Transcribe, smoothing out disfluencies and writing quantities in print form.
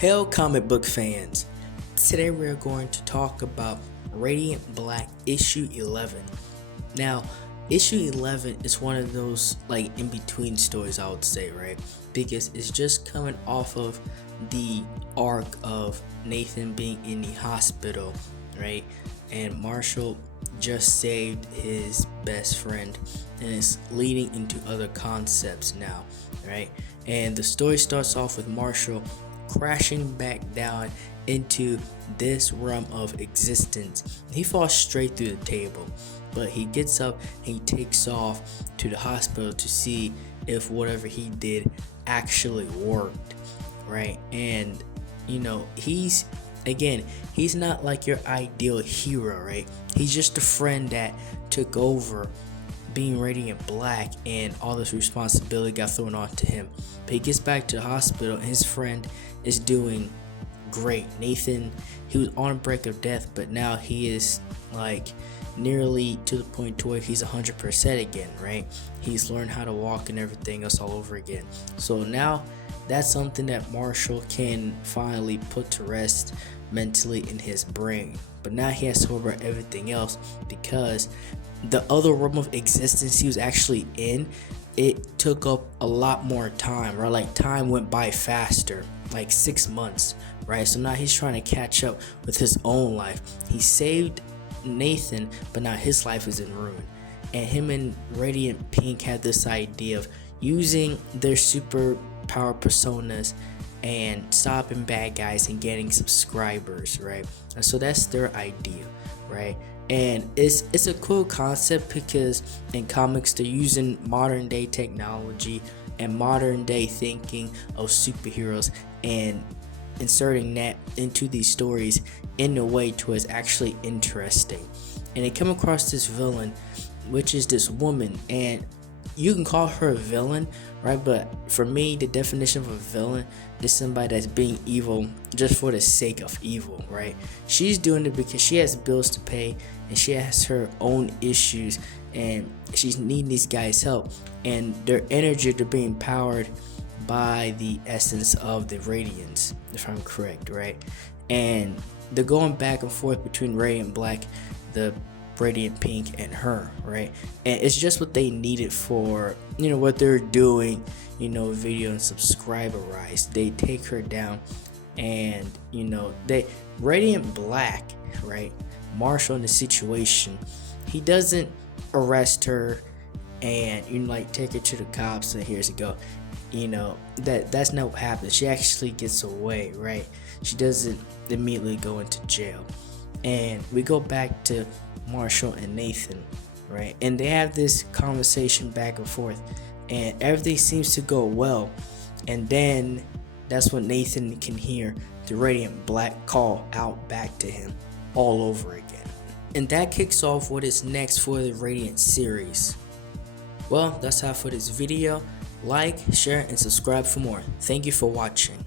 Hello comic book fans, today we're going to talk about Radiant Black issue 11. Now, issue 11 is one of those like in between stories, I would say, right? Because it's just coming off of the arc of Nathan being in the hospital, right? And Marshall just saved his best friend, and it's leading into other concepts now, right? And the story starts off with Marshall crashing back down into this realm of existence. He falls straight through the table, but he gets up and he takes off to the hospital to see if whatever he did actually worked, right? And he's not like your ideal hero, right? He's just a friend that took over being Radiant Black, and all this responsibility got thrown onto him. But he gets back to the hospital and his friend is doing great. Nathan, he was on the brink of death, but now he is like nearly to the point to where he's 100% again, right? He's learned how to walk and everything else all over again. So now that's something that Marshall can finally put to rest mentally in his brain. But now he has to worry about everything else, because the other realm of existence he was actually in, it took up a lot more time, right? Like time went by faster, like 6 months, right? So now he's trying to catch up with his own life. He saved Nathan, but now his life is in ruin. And him and Radiant Pink had this idea of using their super power personas and stopping bad guys and getting subscribers, right? And so that's their idea, right? And it's a cool concept because in comics they're using modern day technology and modern day thinking of superheroes and inserting that into these stories in a way to it's actually interesting. And they come across this villain, which is this woman, and you can call her a villain, right? But for me, the definition of a villain is somebody that's being evil just for the sake of evil, right? She's doing it because she has bills to pay and she has her own issues, and she's needing these guys' help, and their energy, they're being powered by the essence of the Radiance, if I'm correct, right? And they're going back and forth between Radiant Black, the Radiant Pink, and her, right? And it's just what they needed for what they're doing, video and subscriber rise. They take her down, and they Radiant Black, right? Marshall in the situation, he doesn't arrest her and take her to the cops and here's it go. That's not what happens. She actually gets away, right? She doesn't immediately go into jail. And we go back to Marshall and Nathan, right? And they have this conversation back and forth, and everything seems to go well. And then that's when Nathan can hear the Radiant Black call out back to him all over again. And that kicks off what is next for the Radiant series. Well, that's all for this video. Like, share, and subscribe for more. Thank you for watching.